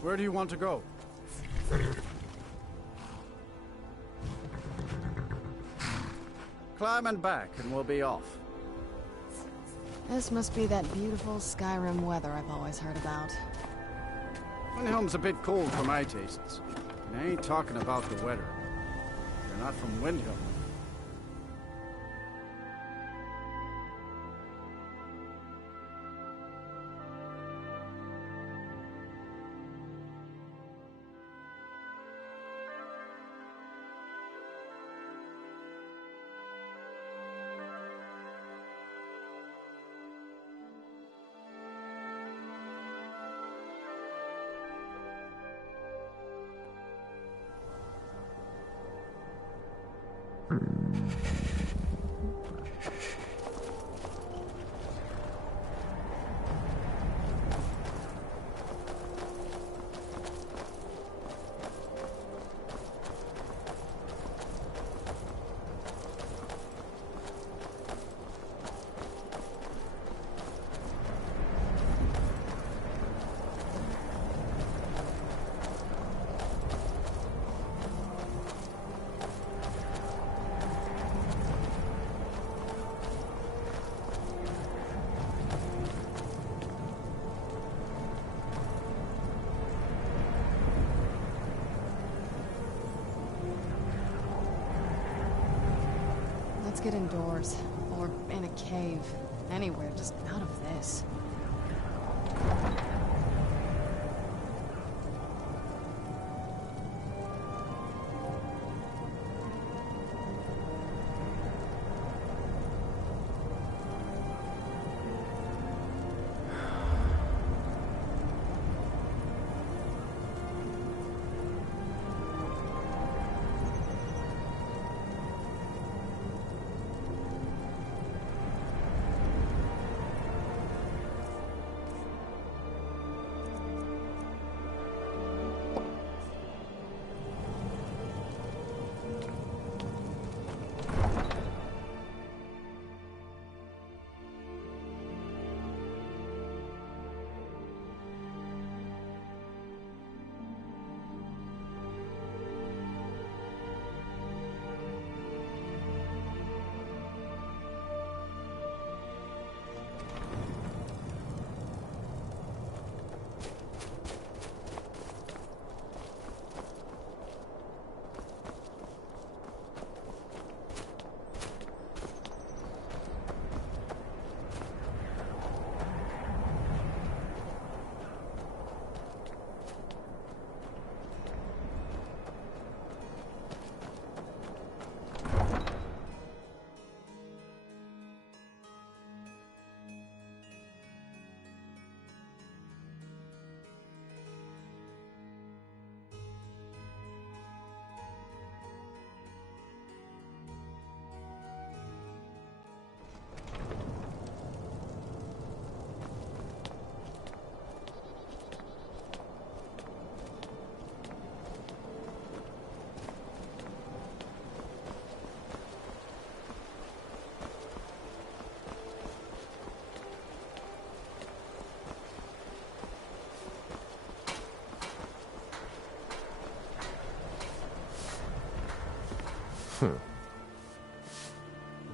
Where do you want to go? Climb and back, and we'll be off. This must be that beautiful Skyrim weather I've always heard about. Windhelm's a bit cold for my tastes. And I ain't talking about the weather. You're not from Windhelm. Let's get indoors. Or in a cave. Anywhere, just out of this.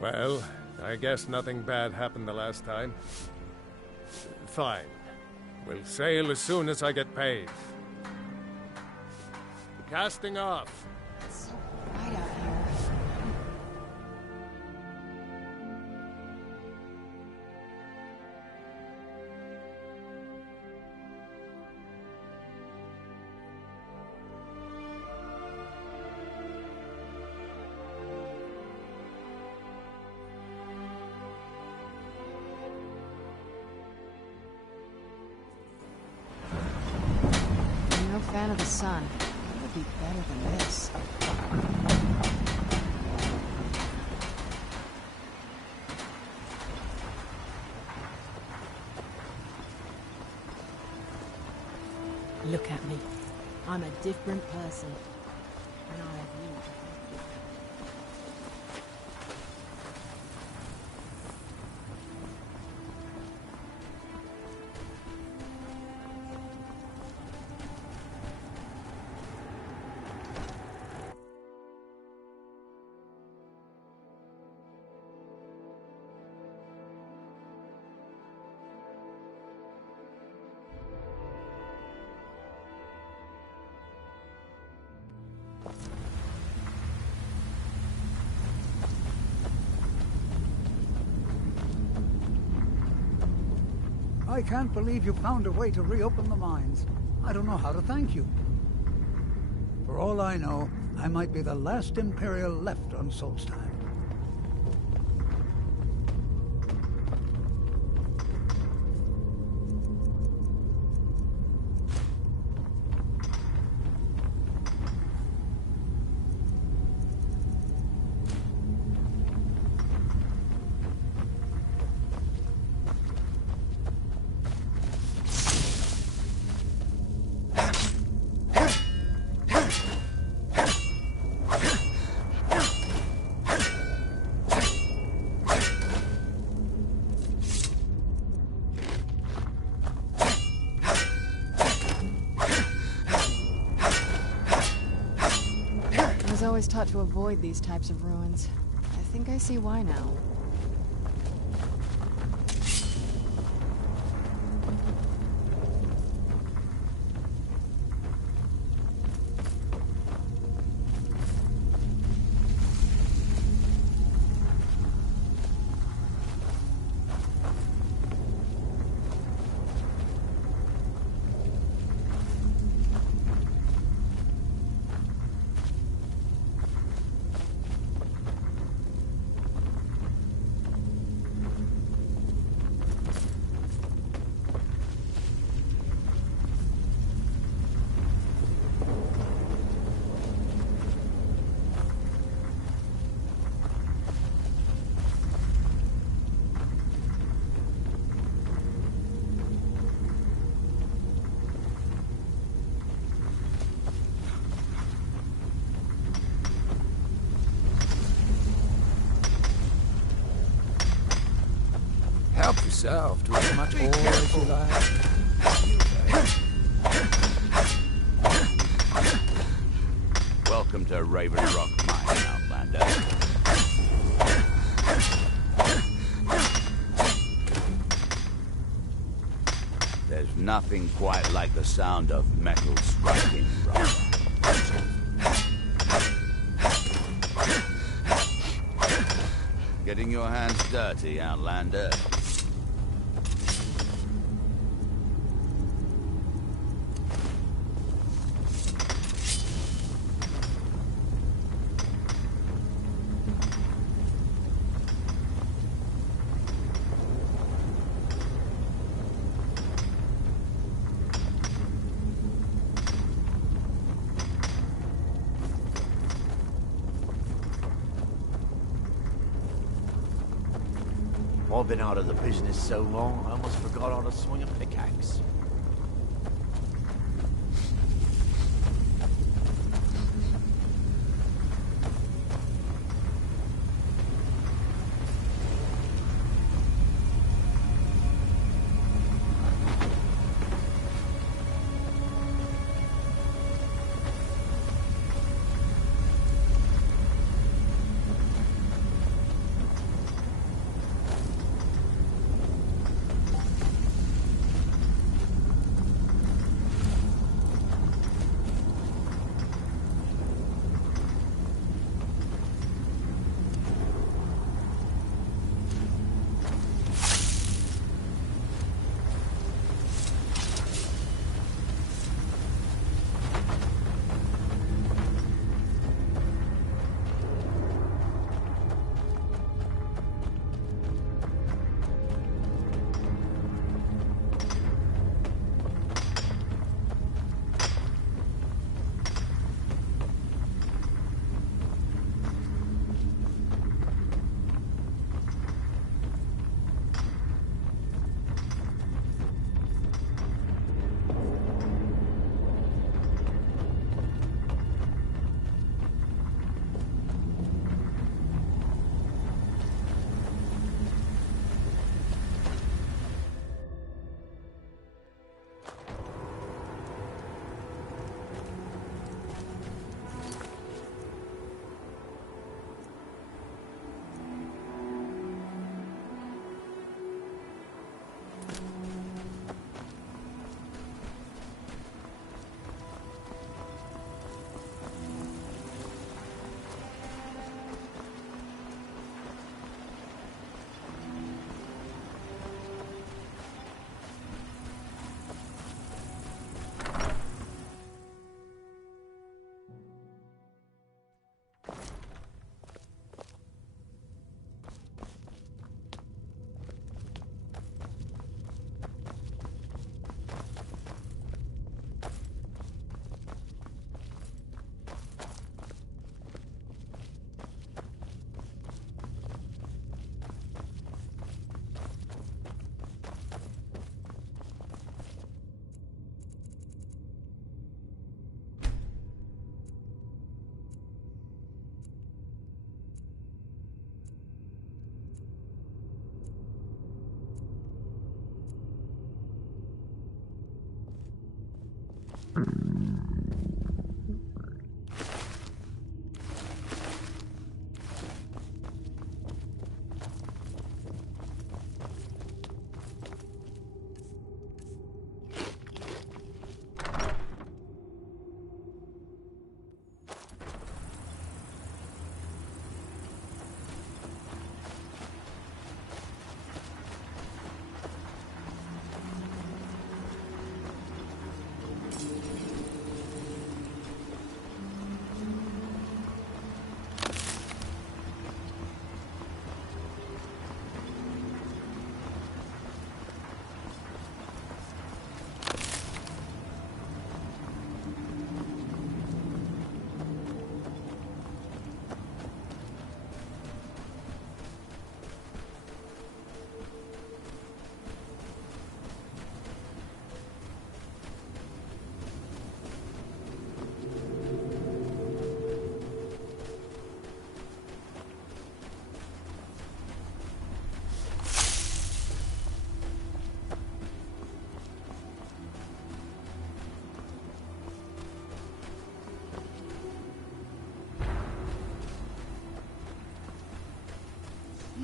Well, I guess nothing bad happened the last time. Fine. We'll sail as soon as I get paid. Casting off. It's so bright out here. I'm no fan of the sun. It would be better than this. Look at me. I'm a different person. And I have you. I can't believe you found a way to reopen the mines. I don't know how to thank you. For all I know, I might be the last Imperial left on Solstheim. I was always taught to avoid these types of ruins. I think I see why now. Help yourself to as much ore as you like. Welcome to Raven Rock Mine, Outlander. There's nothing quite like the sound of metal striking rock. Getting your hands dirty, Outlander. I've been out of the business so long, I almost forgot how to swing a pickaxe.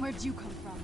Where'd you come from?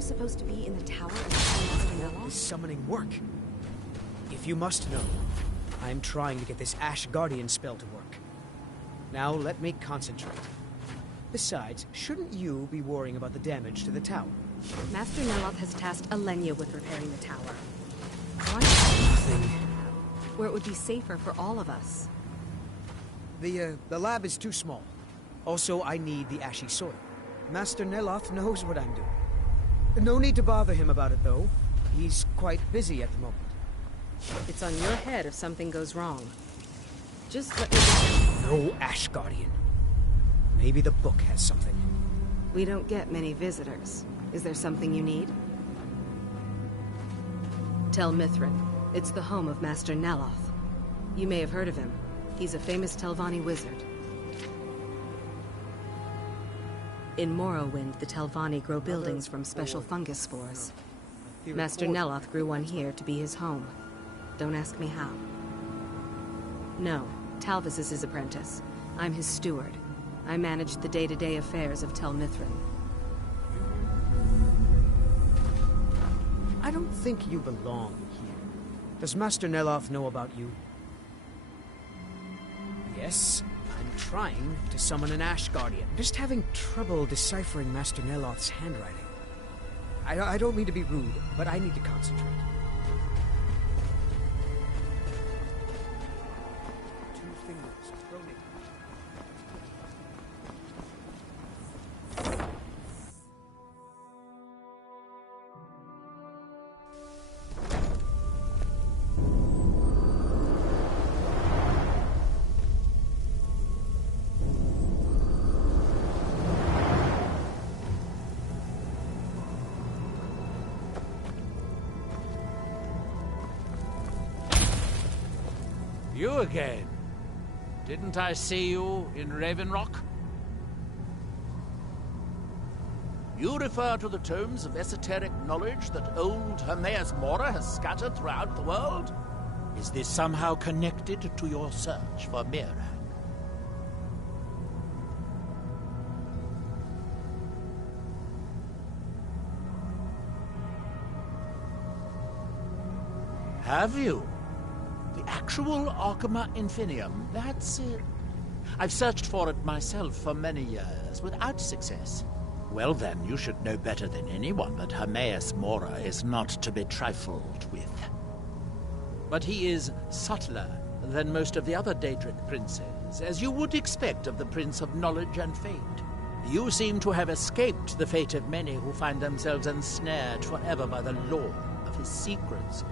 Supposed to be in the tower of Master What is summoning work? If you must know, I'm trying to get this Ash Guardian spell to work. Now let me concentrate. Besides, shouldn't you be worrying about the damage to the tower? Master Neloth has tasked Alenia with repairing the tower. Why Nothing. where it would be safer for all of us? The lab is too small. Also, I need the ashy soil. Master Neloth knows what I'm doing. No need to bother him about it, though. He's quite busy at the moment. It's on your head if something goes wrong. Just let me... No Ash Guardian. Maybe the book has something. We don't get many visitors. Is there something you need? Tel Mithrin. It's the home of Master Neloth. You may have heard of him. He's a famous Telvanni wizard. In Morrowind, the Telvanni grow buildings from special fungus spores. Master Neloth grew one here to be his home. Don't ask me how. No, Talvis is his apprentice. I'm his steward. I manage the day-to-day affairs of Tel Mithryn. I don't think you belong here. Does Master Neloth know about you? Yes, I'm trying to summon an Ash Guardian. I'm just having trouble deciphering Master Neloth's handwriting. I don't mean to be rude, but I need to concentrate. Two fingers thrown in. You again. Didn't I see you in Raven Rock? You refer to the tomes of esoteric knowledge that old Hermaeus Mora has scattered throughout the world? Is this somehow connected to your search for Miraak? Have you? The actual Arcama Infinium, that's it. I've searched for it myself for many years, without success. Well then, you should know better than anyone that Hermaeus Mora is not to be trifled with. But he is subtler than most of the other Daedric princes, as you would expect of the Prince of Knowledge and Fate. You seem to have escaped the fate of many who find themselves ensnared forever by the lore of his secrets.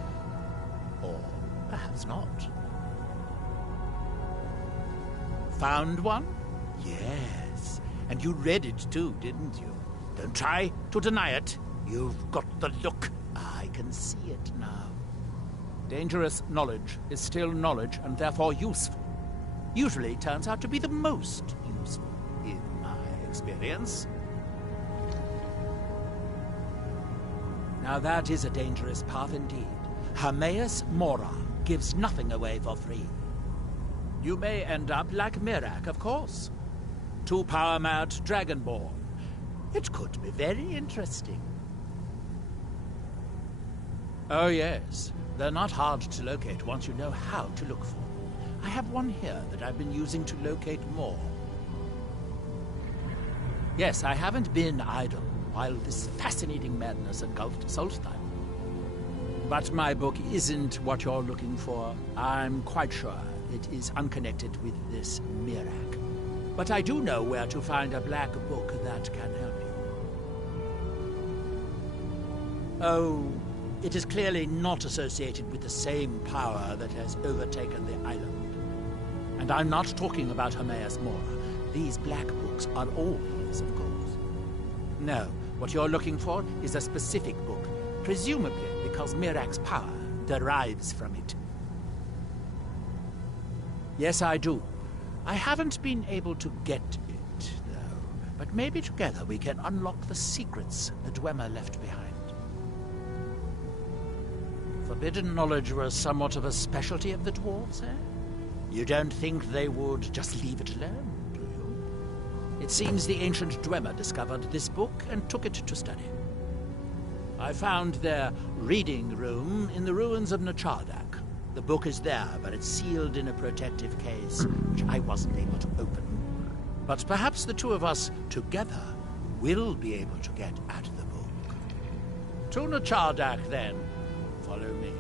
Or perhaps not. Found one? Yes. And you read it too, didn't you? Don't try to deny it. You've got the look. I can see it now. Dangerous knowledge is still knowledge and therefore useful. Usually turns out to be the most useful, in my experience. Now that is a dangerous path indeed. Hermaeus Mora gives nothing away for free. You may end up like Miraak, of course. Too power-mad Dragonborn. It could be very interesting. Oh yes, they're not hard to locate once you know how to look for them. I have one here that I've been using to locate more. Yes, I haven't been idle while this fascinating madness engulfed Solstheim. But my book isn't what you're looking for. I'm quite sure it is unconnected with this Miraak. But I do know where to find a black book that can help you. Oh, it is clearly not associated with the same power that has overtaken the island. And I'm not talking about Hermaeus Mora. These black books are all his, of course. No, what you're looking for is a specific book, presumably because Miraak's power derives from it. Yes, I do. I haven't been able to get it, though. But maybe together we can unlock the secrets the Dwemer left behind. Forbidden knowledge was somewhat of a specialty of the dwarves, eh? You don't think they would just leave it alone, do you? It seems the ancient Dwemer discovered this book and took it to study. I found their reading room in the ruins of Nachardak. The book is there, but it's sealed in a protective case, which I wasn't able to open. But perhaps the two of us together will be able to get at the book. To Nachardak, then. Follow me.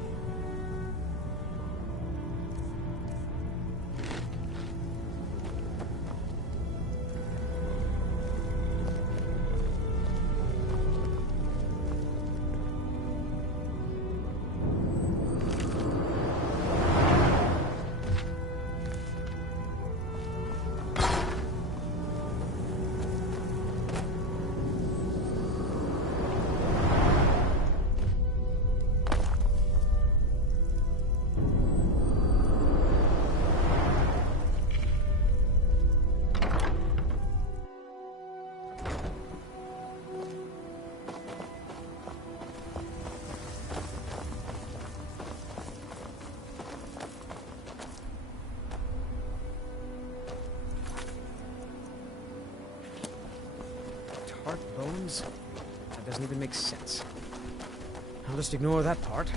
things? That doesn't even make sense. I'll just ignore that part.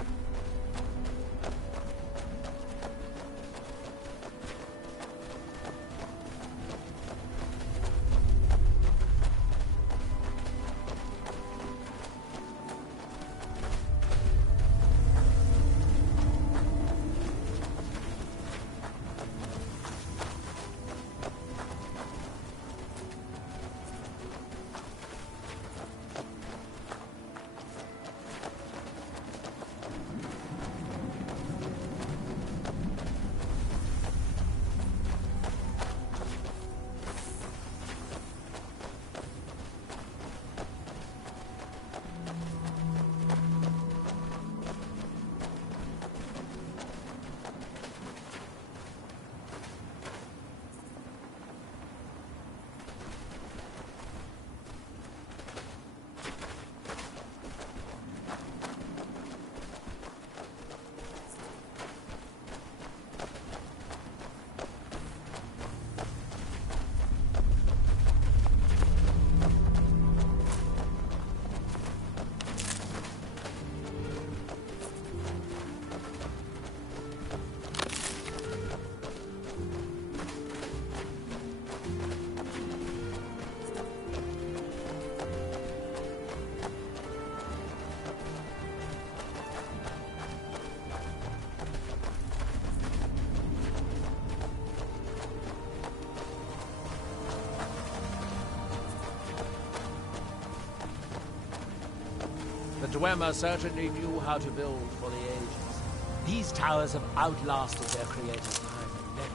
The Dwemer certainly knew how to build for the ages. These towers have outlasted their creators by millennia.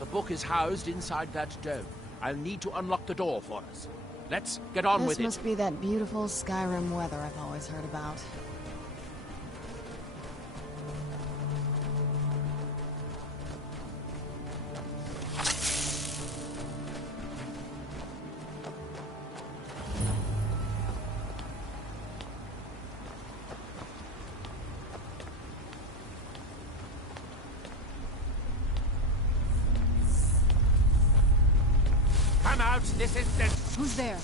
The book is housed inside that dome. I'll need to unlock the door for us. Let's get on with it. This must be that beautiful Skyrim weather I've always heard about. Come out, this is the... Who's there?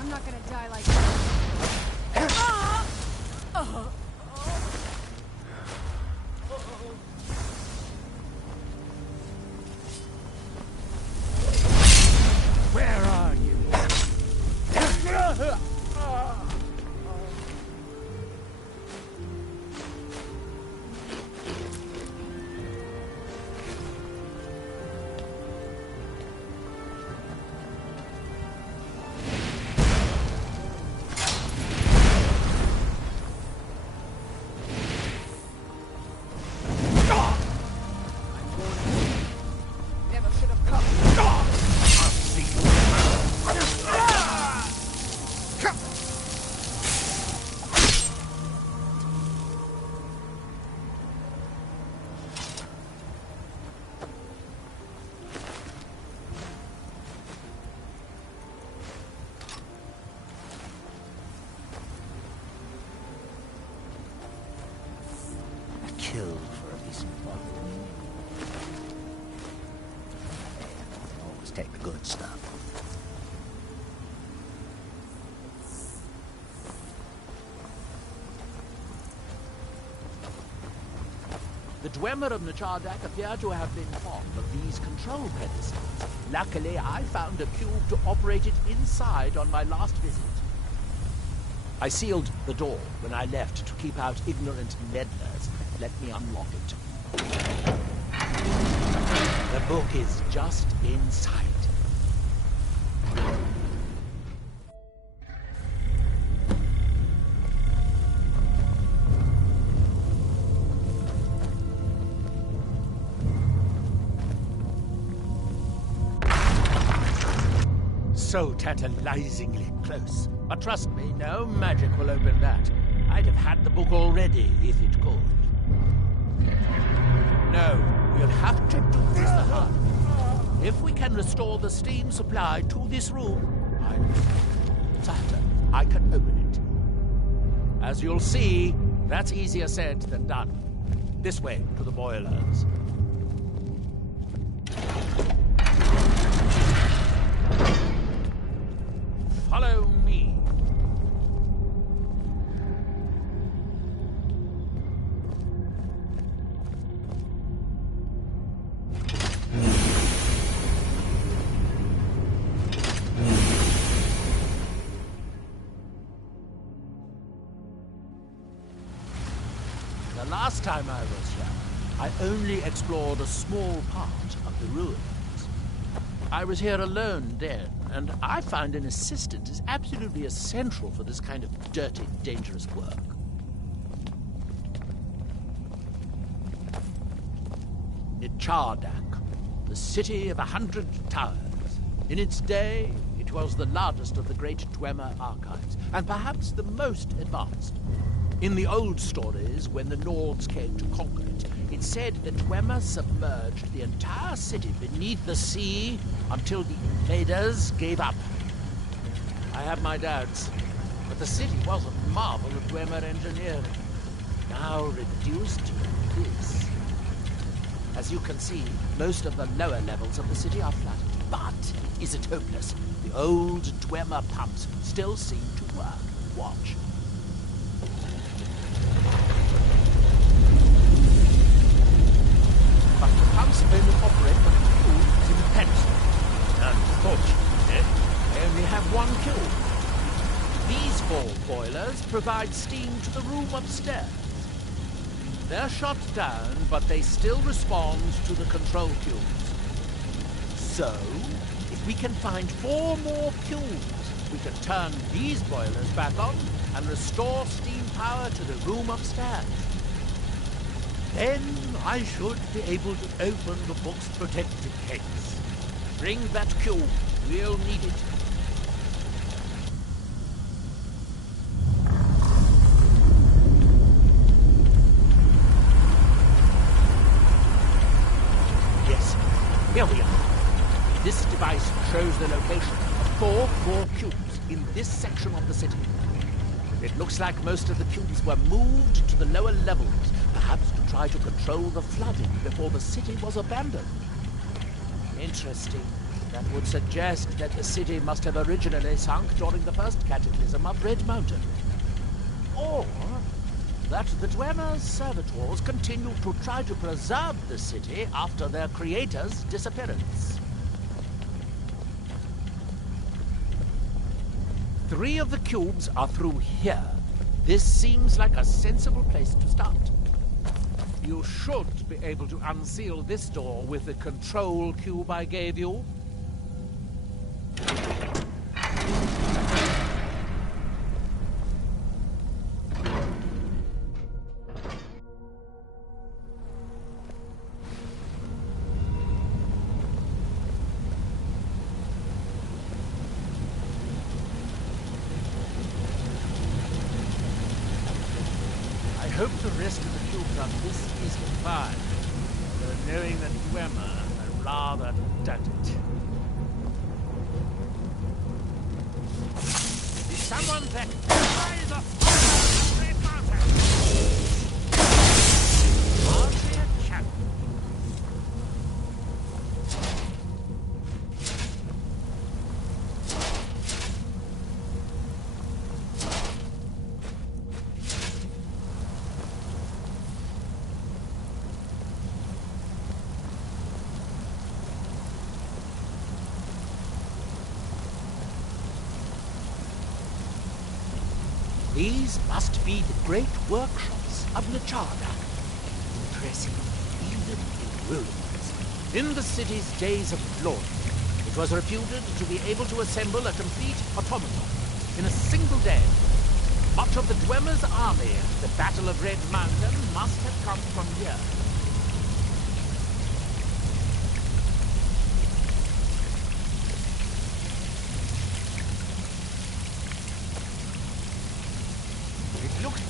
I'm not gonna die like that. Where are you? Never should have come. A kill for a decent bottle. Always take the good stuff. The Dwemer of Nachardak appear to have been fond of these control pedestals. Luckily, I found a cube to operate it inside on my last visit. I sealed the door when I left to keep out ignorant meddlers. Let me unlock it. The book is just inside. So tantalizingly close. But trust me, no magic will open that. I'd have had the book already if it could. No, we'll have to do this the hard way. If we can restore the steam supply to this room, I'm certain I can open it. As you'll see, that's easier said than done. This way to the boilers. Follow me. The last time I was here, I only explored a small part of the ruins. I was here alone then, and I find an assistant is absolutely essential for this kind of dirty, dangerous work. Nichardak, the city of 100 towers. In its day, it was the largest of the great Dwemer archives, and perhaps the most advanced. In the old stories, when the Nords came to conquer it, it said that Dwemer submerged the entire city beneath the sea until the invaders gave up. I have my doubts, but the city was a marvel of Dwemer engineering, now reduced to this. As you can see, most of the lower levels of the city are flooded. But is it hopeless? The old Dwemer pumps still seem to work. Watch. But the pumps only operate when the fuel is in the pedestal. Unfortunately, they only have one kiln. These 4 boilers provide steam to the room upstairs. They're shut down, but they still respond to the control cubes. So, if we can find 4 more kilns, we can turn these boilers back on and restore steam power to the room upstairs. Then I should be able to open the book's protected case. Bring that cube. We'll need it. Yes, here we are. This device shows the location of 4 more cubes in this section of the city. It looks like most of the cubes were moved to the lower levels, perhaps to try to control the flooding before the city was abandoned. Interesting. That would suggest that the city must have originally sunk during the first cataclysm of Red Mountain. Or that the Dwemer's servitors continued to try to preserve the city after their creator's disappearance. 3 of the cubes are through here. This seems like a sensible place to start. You should be able to unseal this door with the control cube I gave you. I hope the rest of the cubes on this is fine, though knowing that Dwemer are rather doubt it. Is someone there? By the Great Mountain! Hardly a chance. These must be the great workshops of Nichardak. Impressive, even in ruins. In the city's days of glory, it was reputed to be able to assemble a complete automaton in a single day. Much of the Dwemer's army at the Battle of Red Mountain must have come from here. It looks...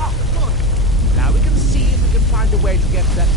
Oh, good. Now we can see if we can find a way to get that